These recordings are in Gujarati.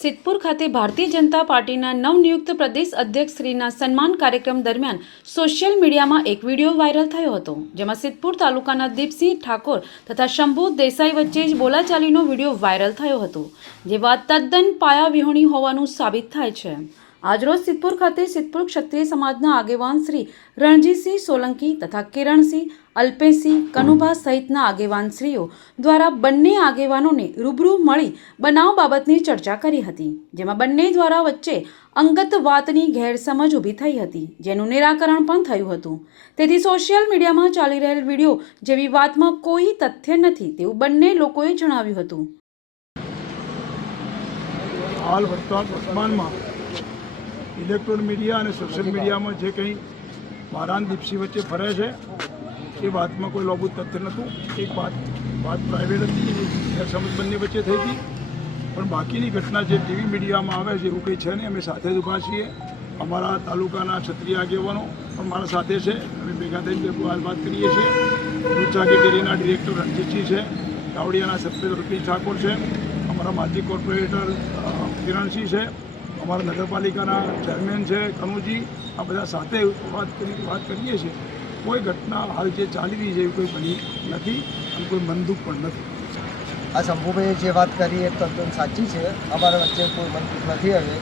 સિદ્ધપુર ખાતે ભારતીય જનતા પાર્ટીના નવનિયુક્ત પ્રદેશ અધ્યક્ષ શ્રીના સન્માન કાર્યક્રમ દરમિયાન સોશિયલ મીડિયામાં એક વિડીયો વાયરલ થયો હતો, જેમાં સિદ્ધપુર તાલુકાના દીપસિંહ ઠાકોર તથા શંભુ દેસાઈ વચ્ચે જ બોલાચાલીનો વિડીયો વાયરલ થયો હતો, જે વાત તદ્દન પાયાવિહોણી હોવાનું સાબિત થાય છે। આજરોજ સિદ્ધપુર ખાતે સિદ્ધપુર ક્ષત્રિય સમાજના આગેવાન શ્રી રણજીતસિંહ સોલંકી તથા કિરણસિંહ, અલ્પેશસિંહ, કનુભા સહિતના આગેવાનશ્રીઓ દ્વારા બંને આગેવાનોને રૂબરૂ મળી બનાવ બાબતની ચર્ચા કરી હતી, જેમાં બંને દ્વારા વચ્ચે અંગત વાતની ગેરસમજ ઊભી થઈ હતી, જેનું નિરાકરણ પણ થયું હતું। તેથી સોશિયલ મીડિયામાં ચાલી રહેલ વિડીયો જેવી વાતમાં કોઈ તથ્ય નથી તેવું બંને લોકોએ જણાવ્યું હતું। હાલ વર્તમાનમાં ઇલેક્ટ્રોનિક મીડિયા અને સોશિયલ મીડિયામાં જે કંઈ મારા અને દીપસિંહ વચ્ચે ફરે છે એ વાતમાં કોઈ લોબુ તથ્ય નહોતું। એક વાત પ્રાઇવેટ હતી, ગેરસમજ બંને વચ્ચે થઈ હતી, પણ બાકીની ઘટના જે ટીવી મીડિયામાં આવે છે એવું કંઈ છે નહીં। અમે સાથે જ ઊભા છીએ, અમારા તાલુકાના ક્ષત્રિય આગેવાનો પણ મારા સાથે છે, અમે ભેગા થઈને વાત કરીએ છીએ। દૂધસાગર ડેરીના ડિરેક્ટર રણજીતસિંહ છે, ગાવડિયાના સભ્ય અલ્પેશ ઠાકોર છે, અમારા માજી કોર્પોરેટર કિરણસિંહ છે, અમારા નગરપાલિકાના ચેરમેન છે કનુજી, આ બધા સાથે વાત કરીએ છીએ। કોઈ ઘટના હાલ જે ચાલી રહી છે એવી કોઈ બની નથી અને કોઈ મનદુખ પણ નથી। આ શંભુભાઈએ જે વાત કરી એ તદ્દન સાચી છે। અમારા વચ્ચે કોઈ મનદુખ નથી હવે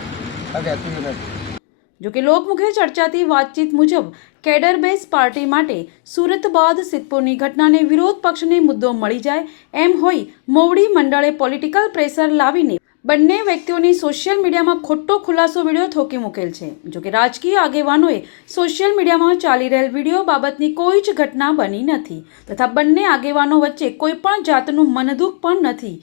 અને રહેતું નથી। જોકે લોકમુખે ચર્ચાતી વાતચીત મુજબ કેડર બેઝ પાર્ટી માટે સુરત બાદ સિદ્ધપુરની ઘટનાને વિરોધ પક્ષને મુદ્દો મળી જાય એમ હોઈ મોવડી મંડળે પોલિટિકલ પ્રેશર લાવીને બંને વ્યક્તિઓની સોશિયલ મીડિયામાં ખોટો ખુલાસો વિડીયો થોકી મૂકેલ છે। જોકે રાજકીય આગેવાનોએ સોશિયલ મીડિયામાં ચાલી રહેલ વિડીયો બાબતની કોઈ જ ઘટના બની નથી તથા બંને આગેવાનો વચ્ચે કોઈ પણ જાતનું મનદુખ પણ નથી।